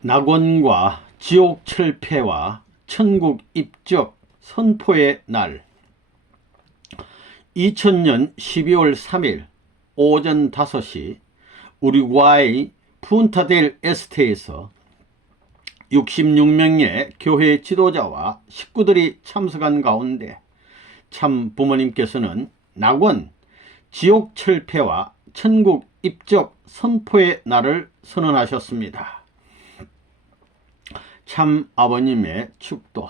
낙원과 지옥 철폐와 천국 입적 선포의 날. 2000년 12월 3일 오전 5시 우루과이 푼타델 에스테에서 66명의 교회 지도자와 식구들이 참석한 가운데 참 부모님께서는 낙원, 지옥 철폐와 천국 입적 선포의 날을 선언하셨습니다. 참 아버님의 축도.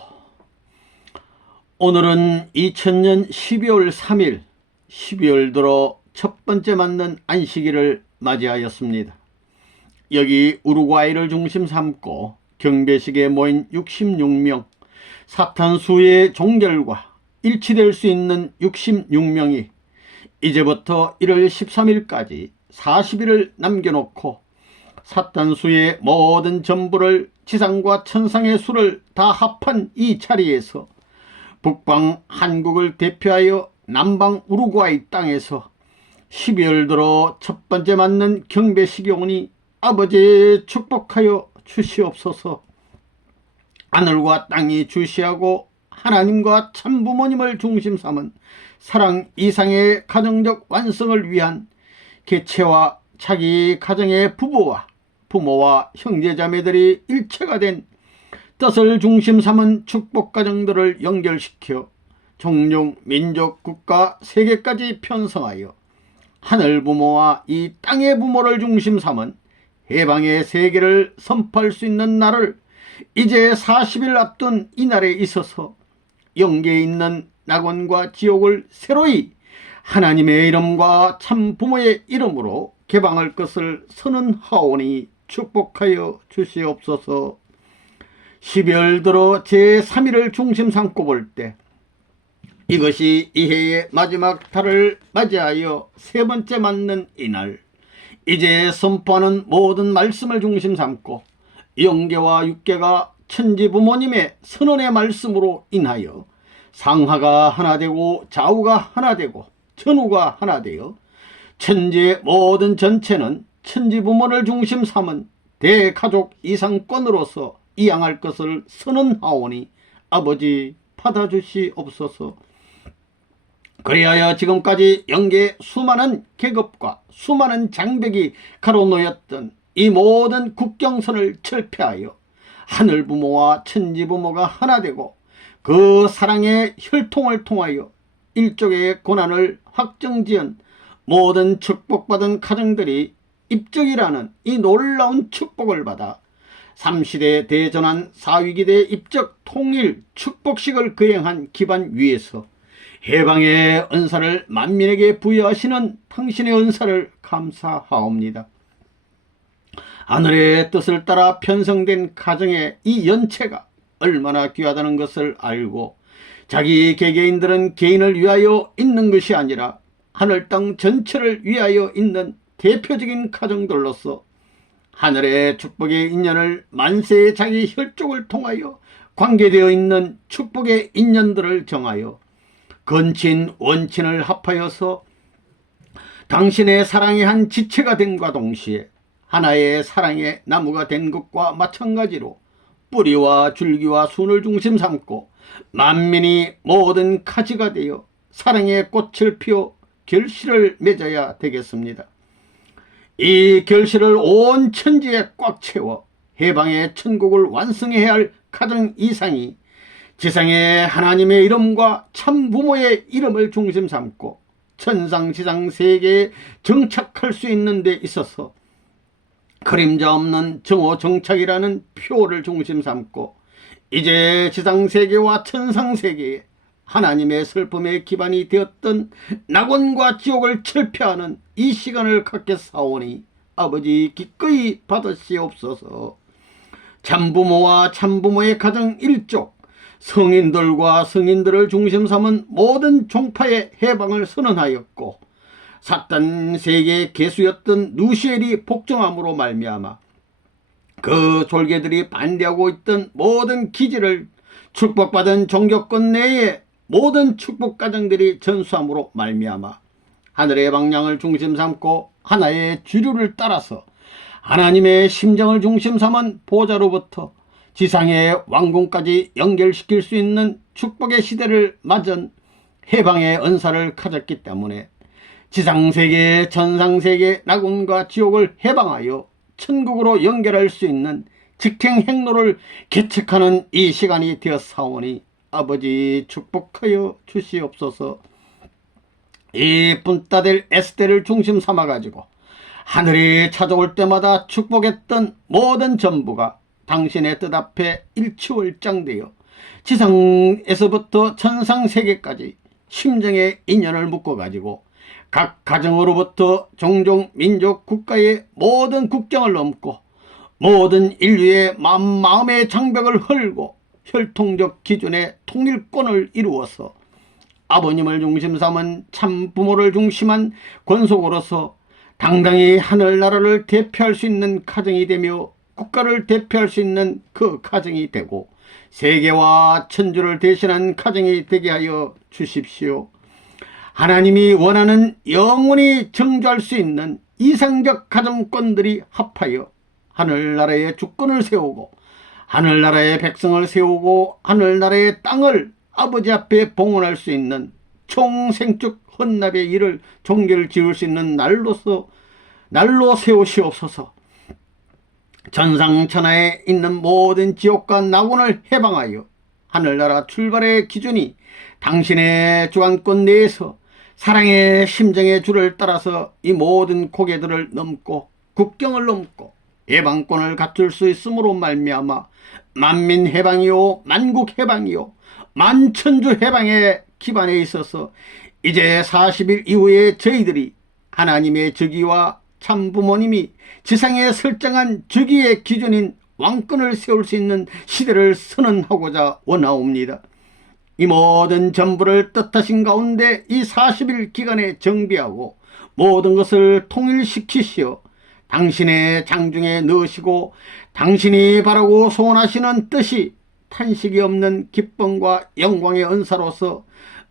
오늘은 2000년 12월 3일 12월 들어 첫 번째 맞는 안식일을 맞이하였습니다. 여기 우루과이를 중심 삼고 경배식에 모인 66명, 사탄수의 종결과 일치될 수 있는 66명이 이제부터 1월 13일까지 40일을 남겨놓고 사탄수의 모든 전부를 지상과 천상의 수를 다 합한 이 자리에서 북방 한국을 대표하여 남방 우루과이 땅에서 12월 들어 첫 번째 맞는 경배식이 오니 아버지 축복하여 주시옵소서. 하늘과 땅이 주시하고 하나님과 참부모님을 중심 삼은 사랑 이상의 가정적 완성을 위한 개체와 자기 가정의 부부와 부모와 형제자매들이 일체가 된 뜻을 중심 삼은 축복 가정들을 연결시켜 종족, 민족, 국가, 세계까지 편성하여 하늘 부모와 이 땅의 부모를 중심 삼은 해방의 세계를 선포할 수 있는 날을 이제 40일 앞둔 이 날에 있어서 영계에 있는 낙원과 지옥을 새로이 하나님의 이름과 참 부모의 이름으로 개방할 것을 선언하오니 축복하여 주시옵소서. 12월 들어 제3일을 중심 삼고 볼 때 이것이 이 해의 마지막 달을 맞이하여 세 번째 맞는 이날, 이제 선포하는 모든 말씀을 중심 삼고 영계와 육계가 천지 부모님의 선언의 말씀으로 인하여 상하가 하나 되고 좌우가 하나 되고 전우가 하나 되어 천지의 모든 전체는 천지 부모를 중심 삼은 대가족 이상권으로서 이양할 것을 선언하오니 아버지 받아주시옵소서. 그리하여 지금까지 영계의 수많은 계급과 수많은 장벽이 가로놓였던 이 모든 국경선을 철폐하여 하늘 부모와 천지 부모가 하나 되고 그 사랑의 혈통을 통하여 일족의 고난을 확정지은 모든 축복받은 가정들이 입적이라는 이 놀라운 축복을 받아 3시대 대전환 4위기대 입적 통일 축복식을 거행한 기반 위에서 해방의 은사를 만민에게 부여하시는 당신의 은사를 감사하옵니다. 하늘의 뜻을 따라 편성된 가정의 이 연체가 얼마나 귀하다는 것을 알고 자기 개개인들은 개인을 위하여 있는 것이 아니라 하늘 땅 전체를 위하여 있는 대표적인 가정들로서 하늘의 축복의 인연을 만세의 자기 혈족을 통하여 관계되어 있는 축복의 인연들을 정하여 근친 원친을 합하여서 당신의 사랑의 한 지체가 됨과 동시에 하나의 사랑의 나무가 된 것과 마찬가지로 뿌리와 줄기와 순을 중심 삼고 만민이 모든 가지가 되어 사랑의 꽃을 피워 결실을 맺어야 되겠습니다. 이 결실을 온 천지에 꽉 채워 해방의 천국을 완성해야 할 가정 이상이 지상의 하나님의 이름과 참 부모의 이름을 중심 삼고 천상 지상 세계에 정착할 수 있는 데 있어서 그림자 없는 정오 정착이라는 표를 중심 삼고 이제 지상세계와 천상세계에 하나님의 슬픔의 기반이 되었던 낙원과 지옥을 철폐하는 이 시간을 갖겠사오니 아버지 기꺼이 받으시옵소서. 참부모와 참부모의 가정 일족, 성인들과 성인들을 중심 삼은 모든 종파의 해방을 선언하였고 사탄 세계의 개수였던 누시엘이 복종함으로 말미암아 그 졸개들이 반대하고 있던 모든 기지를 축복받은 종교권 내에 모든 축복 가정들이 전수함으로 말미암아 하늘의 방향을 중심 삼고 하나의 주류를 따라서 하나님의 심정을 중심 삼은 보좌로부터 지상의 왕궁까지 연결시킬 수 있는 축복의 시대를 맞은 해방의 은사를 가졌기 때문에 지상세계, 천상세계, 낙원과 지옥을 해방하여 천국으로 연결할 수 있는 직행 행로를 개척하는 이 시간이 되었사오니 아버지 축복하여 주시옵소서. 이 분따될 에스테를 중심 삼아가지고 하늘이 찾아올 때마다 축복했던 모든 전부가 당신의 뜻 앞에 일치월장되어 지상에서부터 천상세계까지 심정의 인연을 묶어가지고 각 가정으로부터 종종 민족 국가의 모든 국경을 넘고 모든 인류의 마음의 장벽을 헐고 혈통적 기준의 통일권을 이루어서 아버님을 중심 삼은 참 부모를 중심한 권속으로서 당당히 하늘나라를 대표할 수 있는 가정이 되며 국가를 대표할 수 있는 그 가정이 되고 세계와 천주를 대신한 가정이 되게 하여 주십시오. 하나님이 원하는 영원히 정주할 수 있는 이상적 가정권들이 합하여 하늘나라의 주권을 세우고 하늘나라의 백성을 세우고 하늘나라의 땅을 아버지 앞에 봉헌할 수 있는 총생축 헌납의 일을 종결 지을 수 있는 날로 세우시옵소서. 전상천하에 있는 모든 지옥과 낙원을 해방하여 하늘나라 출발의 기준이 당신의 주관권 내에서 사랑의 심정의 줄을 따라서 이 모든 고개들을 넘고 국경을 넘고 해방권을 갖출 수 있음으로 말미암아 만민 해방이요 만국 해방이요 만천주 해방의 기반에 있어서 이제 40일 이후에 저희들이 하나님의 즉위와 참부모님이 지상에 설정한 즉위의 기준인 왕권을 세울 수 있는 시대를 선언하고자 원하옵니다. 이 모든 전부를 뜻하신 가운데 이 40일 기간에 정비하고 모든 것을 통일시키시어 당신의 장중에 넣으시고 당신이 바라고 소원하시는 뜻이 탄식이 없는 기쁨과 영광의 은사로서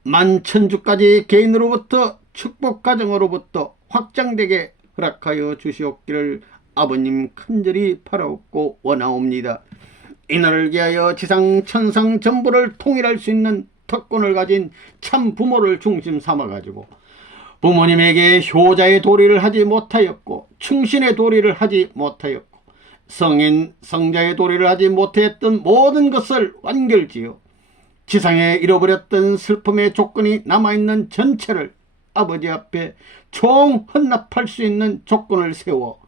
만천주까지 개인으로부터 축복 가정으로부터 확장되게 허락하여 주시옵기를 아버님 간절히 바라옵고 원하옵니다. 이날을 위하여 지상 천상 전부를 통일할 수 있는 특권을 가진 참 부모를 중심 삼아가지고 부모님에게 효자의 도리를 하지 못하였고 충신의 도리를 하지 못하였고 성인 성자의 도리를 하지 못했던 모든 것을 완결지어 지상에 잃어버렸던 슬픔의 조건이 남아있는 전체를 아버지 앞에 총헌납할 수 있는 조건을 세워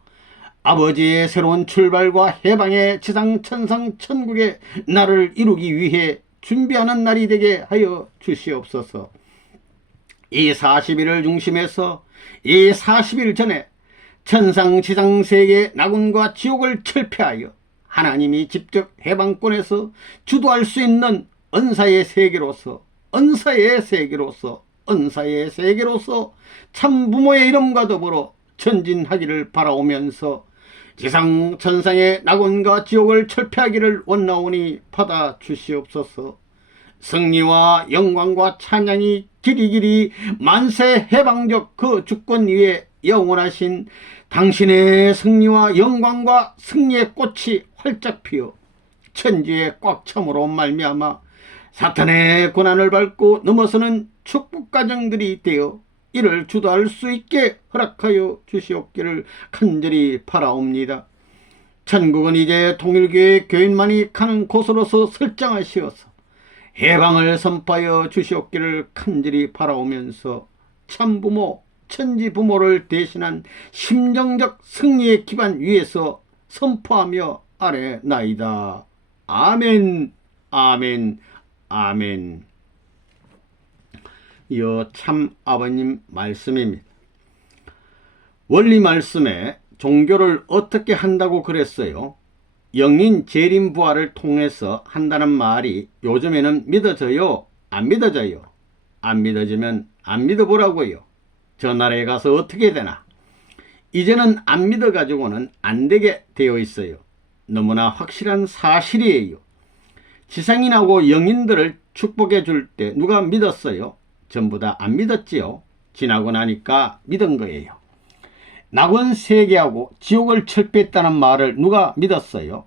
아버지의 새로운 출발과 해방의 지상 천상 천국의 날을 이루기 위해 준비하는 날이 되게 하여 주시옵소서. 이 40일을 중심해서 이 40일 전에 천상 지상 세계 낙원과 지옥을 철폐하여 하나님이 직접 해방권에서 주도할 수 있는 은사의 세계로서 참 부모의 이름과 더불어 전진하기를 바라오면서 지상 천상의 낙원과 지옥을 철폐하기를 원나오니 받아 주시옵소서. 승리와 영광과 찬양이 길이길이 만세 해방적 그 주권 위에 영원하신 당신의 승리와 영광과 승리의 꽃이 활짝 피어 천지에 꽉 참으로 말미암아 사탄의 고난을 밟고 넘어서는 축복 가정들이 되어 이를 주도할 수 있게 허락하여 주시옵기를 간절히 바라옵니다. 천국은 이제 통일교회 교인만이 가는 곳으로서 설정하시어서 해방을 선포하여 주시옵기를 간절히 바라오면서 참부모 천지부모를 대신한 심정적 승리의 기반 위에서 선포하며 아뢰나이다. 아멘 아멘 아멘. 이어 참 아버님 말씀입니다. 원리 말씀에 종교를 어떻게 한다고 그랬어요? 영인 재림 부활을 통해서 한다는 말이 요즘에는 믿어져요? 안 믿어져요? 안 믿어지면 안 믿어보라고요. 저 나라에 가서 어떻게 되나? 이제는 안 믿어가지고는 안 되게 되어 있어요. 너무나 확실한 사실이에요. 지상인하고 영인들을 축복해 줄 때 누가 믿었어요? 전부 다 안 믿었지요. 지나고 나니까 믿은 거예요. 낙원 세계하고 지옥을 철폐했다는 말을 누가 믿었어요?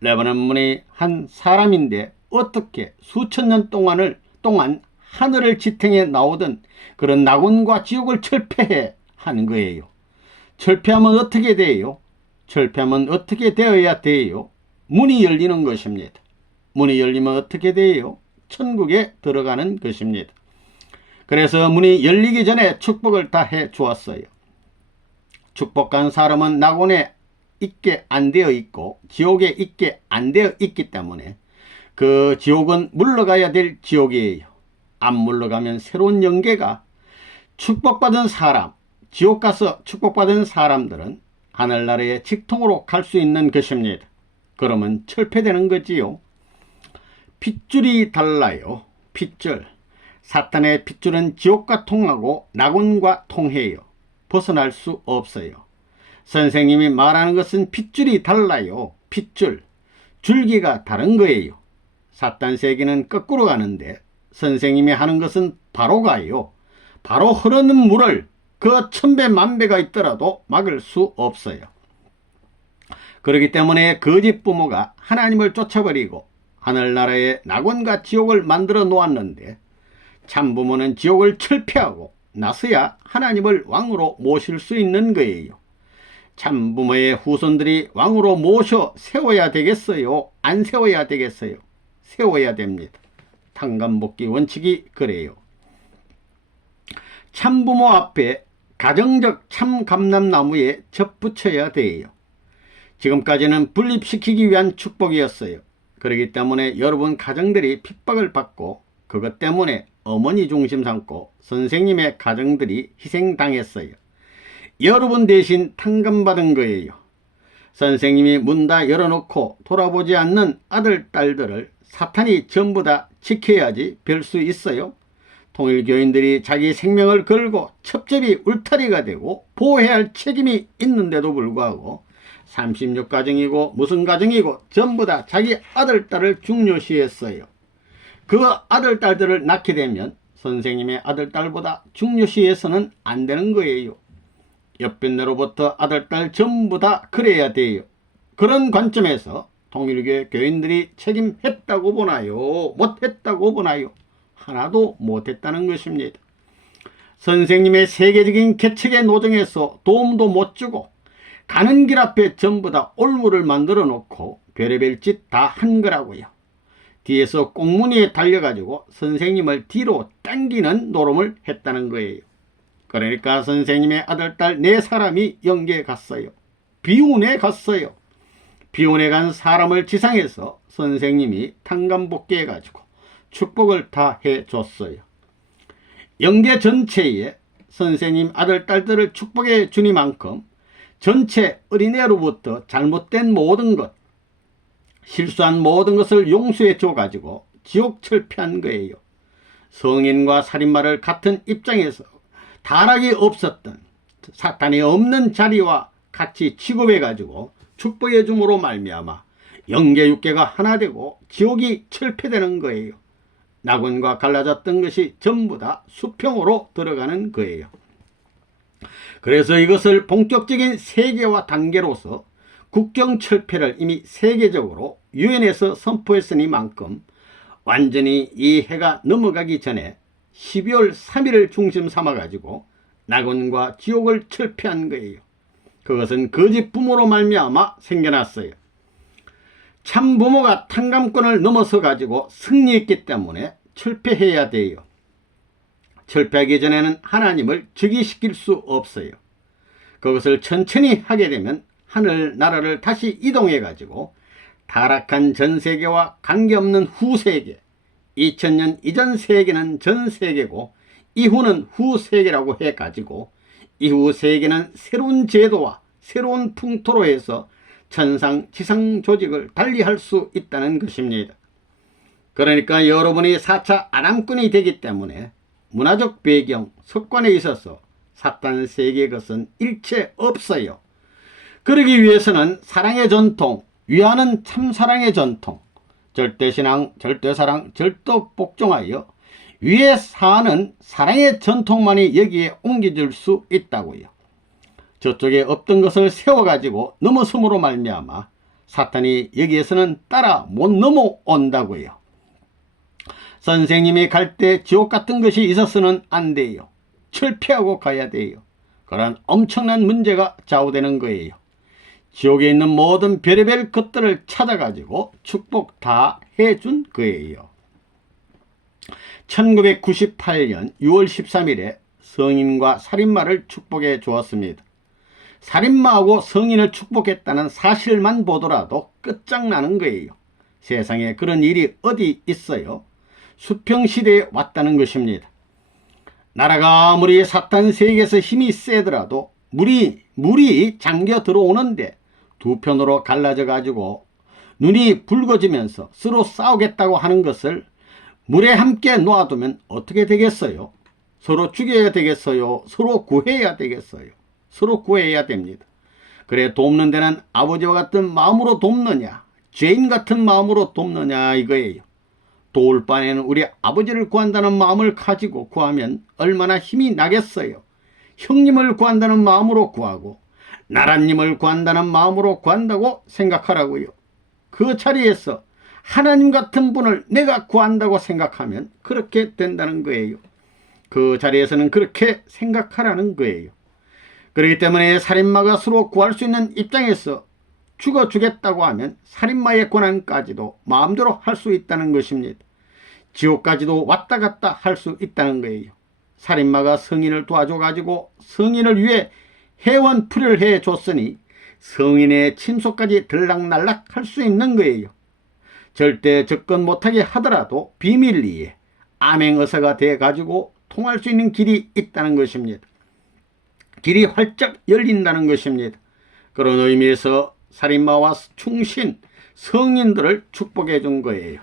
레바논 문의 한 사람인데 어떻게 수천 년 동안 하늘을 지탱해 나오던 그런 낙원과 지옥을 철폐해 하는 거예요. 철폐하면 어떻게 돼요? 철폐하면 어떻게 되어야 돼요? 문이 열리는 것입니다. 문이 열리면 어떻게 돼요? 천국에 들어가는 것입니다. 그래서 문이 열리기 전에 축복을 다 해 주었어요. 축복한 사람은 낙원에 있게 안 되어 있고 지옥에 있게 안 되어 있기 때문에 그 지옥은 물러가야 될 지옥이에요. 안 물러가면 새로운 영계가 축복받은 사람, 지옥 가서 축복받은 사람들은 하늘나라의 직통으로 갈 수 있는 것입니다. 그러면 철폐되는 거지요. 핏줄이 달라요. 핏줄. 사탄의 핏줄은 지옥과 통하고 낙원과 통해요. 벗어날 수 없어요. 선생님이 말하는 것은 핏줄이 달라요. 핏줄. 줄기가 다른 거예요. 사탄 세계는 거꾸로 가는데 선생님이 하는 것은 바로 가요. 바로 흐르는 물을 그 천배 만배가 있더라도 막을 수 없어요. 그렇기 때문에 거짓 부모가 하나님을 쫓아버리고 하늘나라에 낙원과 지옥을 만들어 놓았는데 참 부모는 지옥을 철폐하고 나서야 하나님을 왕으로 모실 수 있는 거예요. 참 부모의 후손들이 왕으로 모셔 세워야 되겠어요? 안 세워야 되겠어요? 세워야 됩니다. 탕감복귀 원칙이 그래요. 참부모 앞에 가정적 참감람나무에 접붙여야 돼요. 지금까지는 분립시키기 위한 축복이었어요. 그렇기 때문에 여러분 가정들이 핍박을 받고 그것 때문에 어머니 중심 삼고 선생님의 가정들이 희생당했어요. 여러분 대신 탕감받은 거예요. 선생님이 문 다 열어놓고 돌아보지 않는 아들, 딸들을 사탄이 전부 다 지켜야지 별 수 있어요? 통일교인들이 자기 생명을 걸고 첩첩이 울타리가 되고 보호해야 할 책임이 있는데도 불구하고 36가정이고 무슨 가정이고 전부 다 자기 아들, 딸을 중요시했어요. 그 아들, 딸들을 낳게 되면 선생님의 아들, 딸보다 중요시해서는 안 되는 거예요. 옆편내로부터 아들, 딸 전부 다 그래야 돼요. 그런 관점에서 통일교회 교인들이 책임했다고 보나요? 못했다고 보나요? 하나도 못했다는 것입니다. 선생님의 세계적인 개척의 노정에서 도움도 못 주고 가는 길 앞에 전부 다 올무를 만들어 놓고 별의별 짓 다 한 거라고요. 뒤에서 꽁무니에 달려가지고 선생님을 뒤로 당기는 노름을 했다는 거예요. 그러니까 선생님의 아들, 딸 네 사람이 영계에 갔어요. 비운에 갔어요. 비운에 간 사람을 지상해서 선생님이 탕감복귀해가지고 축복을 다 해줬어요. 영계 전체에 선생님 아들, 딸들을 축복해 주니만큼 전체 어린애로부터 잘못된 모든 것, 실수한 모든 것을 용서해 줘가지고 지옥 철폐한 거예요. 성인과 살인마를 같은 입장에서 타락이 없었던 사탄이 없는 자리와 같이 취급해가지고 축복해 줌으로 말미암아 영계 육계가 하나 되고 지옥이 철폐되는 거예요. 낙원과 갈라졌던 것이 전부 다 수평으로 들어가는 거예요. 그래서 이것을 본격적인 세계화 단계로서 국경 철폐를 이미 세계적으로 유엔에서 선포했으니만큼 완전히 이 해가 넘어가기 전에 12월 3일을 중심 삼아가지고 낙원과 지옥을 철폐한 거예요. 그것은 거짓 부모로 말미암아 생겨났어요. 참 부모가 탕감권을 넘어서 가지고 승리했기 때문에 철폐해야 돼요. 철폐하기 전에는 하나님을 즉위시킬 수 없어요. 그것을 천천히 하게 되면 하늘나라를 다시 이동해 가지고 타락한 전세계와 관계없는 후세계, 2000년 이전 세계는 전세계고 이후는 후세계라고 해가지고 이후 세계는 새로운 제도와 새로운 풍토로 해서 천상 지상 조직을 달리할 수 있다는 것입니다. 그러니까 여러분이 4차 아람꾼이 되기 때문에 문화적 배경, 석관에 있어서 사탄 세계의 것은 일체 없어요. 그러기 위해서는 사랑의 전통, 위하는 참사랑의 전통, 절대신앙, 절대사랑, 절도복종하여 위에 사는 사랑의 전통만이 여기에 옮겨질 수 있다고요. 저쪽에 없던 것을 세워가지고 넘어섬으로 말미암아 사탄이 여기에서는 따라 못 넘어온다고요. 선생님이 갈 때 지옥 같은 것이 있어서는 안 돼요. 철피하고 가야 돼요. 그런 엄청난 문제가 좌우되는 거예요. 지옥에 있는 모든 별의별 것들을 찾아가지고 축복 다 해준 거예요. 1998년 6월 13일에 성인과 살인마를 축복해 주었습니다. 살인마하고 성인을 축복했다는 사실만 보더라도 끝장나는 거예요. 세상에 그런 일이 어디 있어요? 수평시대에 왔다는 것입니다. 나라가 아무리 사탄 세계에서 힘이 세더라도 물이 잠겨 들어오는데 두 편으로 갈라져 가지고 눈이 붉어지면서 서로 싸우겠다고 하는 것을 물에 함께 놓아두면 어떻게 되겠어요? 서로 죽여야 되겠어요? 서로 구해야 되겠어요? 서로 구해야 됩니다. 그래, 돕는 데는 아버지와 같은 마음으로 돕느냐, 죄인 같은 마음으로 돕느냐 이거예요. 도울 바에는 우리 아버지를 구한다는 마음을 가지고 구하면 얼마나 힘이 나겠어요. 형님을 구한다는 마음으로 구하고 나라님을 구한다는 마음으로 구한다고 생각하라고요. 그 자리에서 하나님 같은 분을 내가 구한다고 생각하면 그렇게 된다는 거예요. 그 자리에서는 그렇게 생각하라는 거예요. 그렇기 때문에 살인마가 서로 구할 수 있는 입장에서 죽어주겠다고 하면 살인마의 권한까지도 마음대로 할 수 있다는 것입니다. 지옥까지도 왔다 갔다 할 수 있다는 거예요. 살인마가 성인을 도와줘가지고 성인을 위해 해원풀이를 해줬으니 성인의 침소까지 들락날락 할 수 있는 거예요. 절대 접근 못하게 하더라도 비밀리에 암행어사가 돼가지고 통할 수 있는 길이 있다는 것입니다. 길이 활짝 열린다는 것입니다. 그런 의미에서 살인마와 충신, 성인들을 축복해 준 거예요.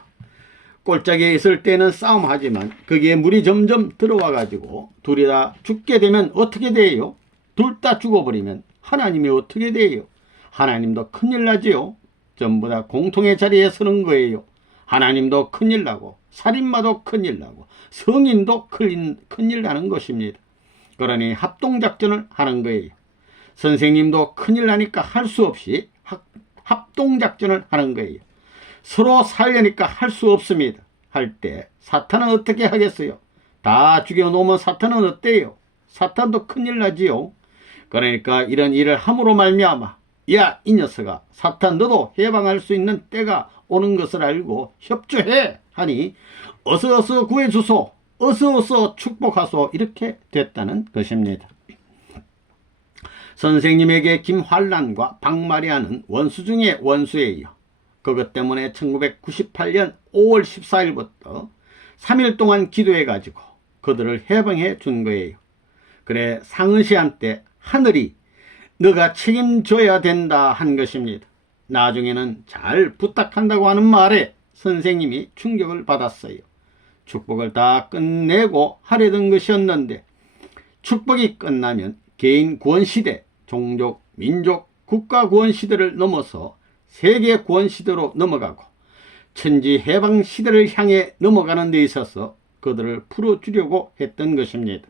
골짜기에 있을 때는 싸움하지만 거기에 물이 점점 들어와 가지고 둘이 다 죽게 되면 어떻게 돼요? 둘 다 죽어버리면 하나님이 어떻게 돼요? 하나님도 큰일 나지요. 전부 다 공통의 자리에 서는 거예요. 하나님도 큰일 나고 살인마도 큰일 나고 성인도 큰일 나는 것입니다. 그러니 합동작전을 하는 거예요. 선생님도 큰일 나니까 할 수 없이 합동작전을 하는 거예요. 서로 살려니까 할 수 없습니다. 할 때 사탄은 어떻게 하겠어요? 다 죽여놓으면 사탄은 어때요? 사탄도 큰일 나지요. 그러니까 이런 일을 함으로 말미암아 야, 이 녀석아, 사탄 너도 해방할 수 있는 때가 오는 것을 알고 협조해 하니 어서 구해주소, 어서 축복하소, 이렇게 됐다는 것입니다. 선생님에게 김환란과 박마리아는 원수 중에 원수예요. 그것 때문에 1998년 5월 14일부터 3일 동안 기도해 가지고 그들을 해방해 준 거예요. 그래, 상은시한 때 하늘이 너가 책임져야 된다 한 것입니다. 나중에는 잘 부탁한다고 하는 말에 선생님이 충격을 받았어요. 축복을 다 끝내고 하려던 것이었는데 축복이 끝나면 개인 구원시대, 종족, 민족, 국가 구원시대를 넘어서 세계 구원시대로 넘어가고 천지 해방시대를 향해 넘어가는 데 있어서 그들을 풀어주려고 했던 것입니다.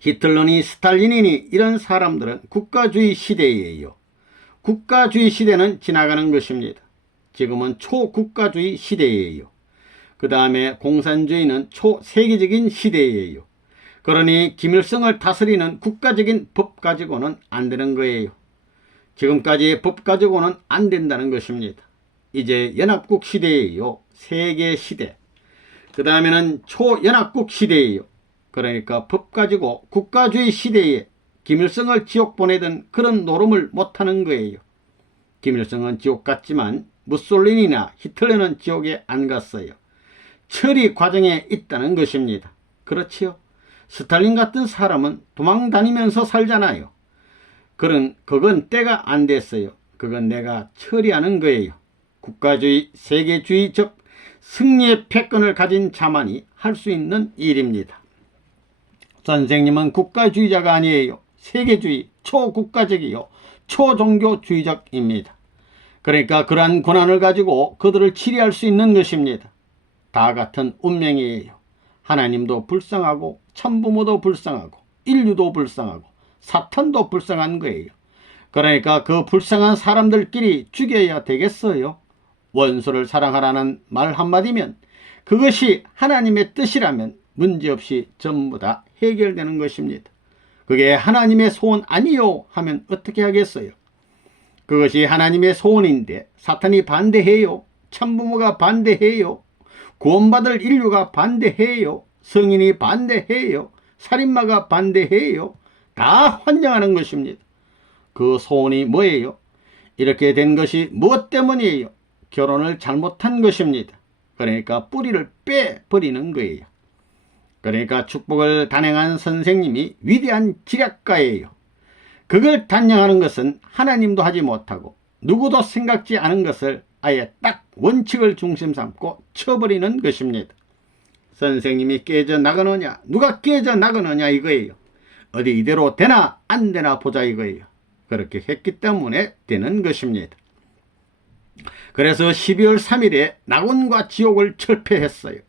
히틀러니 스탈린이니 이런 사람들은 국가주의 시대예요. 국가주의 시대는 지나가는 것입니다. 지금은 초국가주의 시대예요. 그 다음에 공산주의는 초세계적인 시대예요. 그러니 김일성을 다스리는 국가적인 법 가지고는 안 되는 거예요. 지금까지의 법 가지고는 안 된다는 것입니다. 이제 연합국 시대예요. 세계 시대. 그 다음에는 초연합국 시대예요. 그러니까 법 가지고 국가주의 시대에 김일성을 지옥 보내던 그런 노름을 못하는 거예요. 김일성은 지옥 갔지만 무솔리니나 히틀러는 지옥에 안 갔어요. 처리 과정에 있다는 것입니다. 그렇지요? 스탈린 같은 사람은 도망 다니면서 살잖아요. 그건 때가 안 됐어요. 그건 내가 처리하는 거예요. 국가주의, 세계주의적 승리의 패권을 가진 자만이 할 수 있는 일입니다. 선생님은 국가주의자가 아니에요. 세계주의, 초국가적이요, 초종교주의적입니다. 그러니까 그러한 권한을 가지고 그들을 치리할 수 있는 것입니다. 다 같은 운명이에요. 하나님도 불쌍하고 참부모도 불쌍하고 인류도 불쌍하고 사탄도 불쌍한 거예요. 그러니까 그 불쌍한 사람들끼리 죽여야 되겠어요. 원수를 사랑하라는 말 한마디면 그것이 하나님의 뜻이라면 문제없이 전부 다 해결되는 것입니다. 그게 하나님의 소원 아니요 하면 어떻게 하겠어요? 그것이 하나님의 소원인데 사탄이 반대해요. 참부모가 반대해요. 구원받을 인류가 반대해요. 성인이 반대해요. 살인마가 반대해요. 다 환영하는 것입니다. 그 소원이 뭐예요? 이렇게 된 것이 무엇 때문이에요? 결혼을 잘못한 것입니다. 그러니까 뿌리를 빼버리는 거예요. 그러니까 축복을 단행한 선생님이 위대한 지략가예요. 그걸 단행하는 것은 하나님도 하지 못하고 누구도 생각지 않은 것을 아예 딱 원칙을 중심 삼고 쳐버리는 것입니다. 선생님이 깨져 나가느냐 누가 깨져 나가느냐 이거예요. 어디 이대로 되나 안 되나 보자 이거예요. 그렇게 했기 때문에 되는 것입니다. 그래서 12월 3일에 낙원과 지옥을 철폐했어요.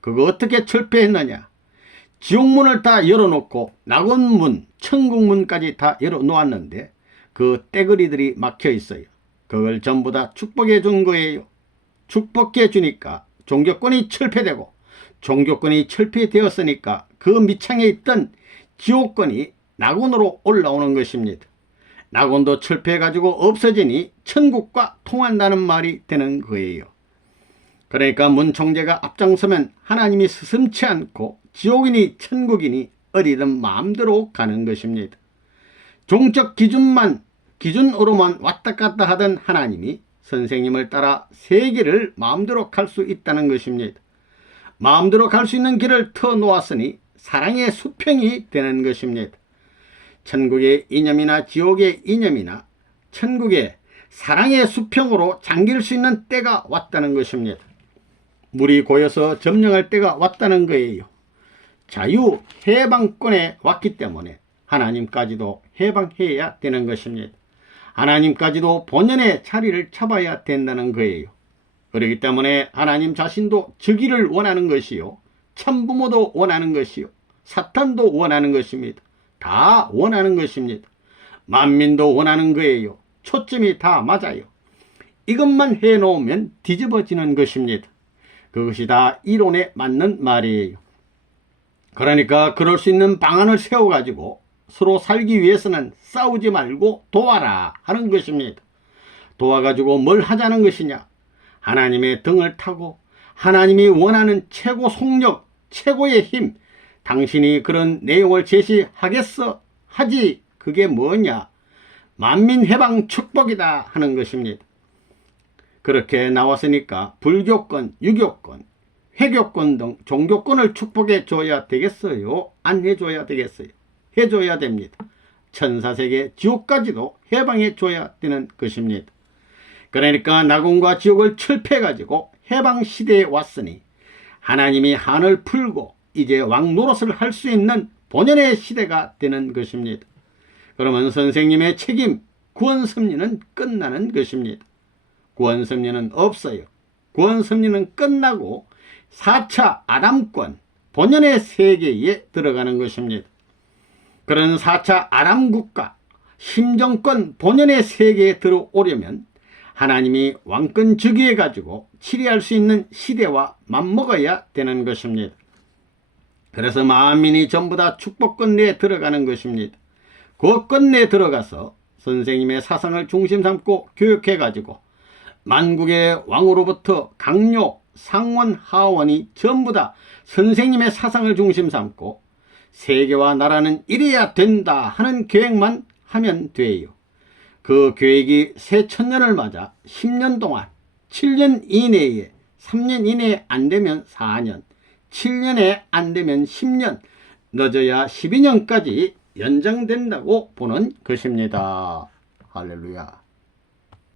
그거 어떻게 철폐했느냐? 지옥문을 다 열어놓고 낙원문, 천국문까지 다 열어놓았는데 그 떼거리들이 막혀 있어요. 그걸 전부 다 축복해 준 거예요. 축복해 주니까 종교권이 철폐되고 종교권이 철폐되었으니까 그 밑창에 있던 지옥권이 낙원으로 올라오는 것입니다. 낙원도 철폐해가지고 없어지니 천국과 통한다는 말이 되는 거예요. 그러니까 문총재가 앞장서면 하나님이 스승치 않고 지옥이니 천국이니 어디든 마음대로 가는 것입니다. 종적 기준으로만 왔다 갔다 하던 하나님이 선생님을 따라 세계를 마음대로 갈 수 있다는 것입니다. 마음대로 갈 수 있는 길을 터놓았으니 사랑의 수평이 되는 것입니다. 천국의 이념이나 지옥의 이념이나 천국의 사랑의 수평으로 잠길 수 있는 때가 왔다는 것입니다. 물이 고여서 점령할 때가 왔다는 거예요. 자유 해방권에 왔기 때문에 하나님까지도 해방해야 되는 것입니다. 하나님까지도 본연의 자리를 잡아야 된다는 거예요. 그렇기 때문에 하나님 자신도 즉위를 원하는 것이요, 참부모도 원하는 것이요, 사탄도 원하는 것입니다. 다 원하는 것입니다. 만민도 원하는 거예요. 초점이 다 맞아요. 이것만 해놓으면 뒤집어지는 것입니다. 그것이 다 이론에 맞는 말이에요. 그러니까 그럴 수 있는 방안을 세워가지고 서로 살기 위해서는 싸우지 말고 도와라 하는 것입니다. 도와가지고 뭘 하자는 것이냐? 하나님의 등을 타고 하나님이 원하는 최고 속력, 최고의 힘, 당신이 그런 내용을 제시하겠어? 하지. 그게 뭐냐? 만민해방 축복이다 하는 것입니다. 그렇게 나왔으니까 불교권, 유교권, 회교권 등 종교권을 축복해 줘야 되겠어요? 안 해줘야 되겠어요? 해줘야 됩니다. 천사세계 지옥까지도 해방해 줘야 되는 것입니다. 그러니까 낙원과 지옥을 철폐해가지고 해방시대에 왔으니 하나님이 한을 풀고 이제 왕 노릇을 할 수 있는 본연의 시대가 되는 것입니다. 그러면 선생님의 책임, 구원섭리는 끝나는 것입니다. 구원섭리는 없어요. 구원섭리는 끝나고 4차 아담권, 본연의 세계에 들어가는 것입니다. 그런 4차 아담국가, 심정권 본연의 세계에 들어오려면 하나님이 왕권 즉위해가지고 치리할 수 있는 시대와 맞먹어야 되는 것입니다. 그래서 만민이 전부 다 축복권 내에 들어가는 것입니다. 그 권 내에 들어가서 선생님의 사상을 중심 삼고 교육해가지고 만국의 왕으로부터 강요, 상원, 하원이 전부 다 선생님의 사상을 중심 삼고 세계와 나라는 이래야 된다 하는 계획만 하면 돼요. 그 계획이 새 천년을 맞아 10년 동안 7년 이내에 3년 이내에 안 되면 4년 7년에 안 되면 10년 늦어야 12년까지 연장된다고 보는 것입니다. 할렐루야.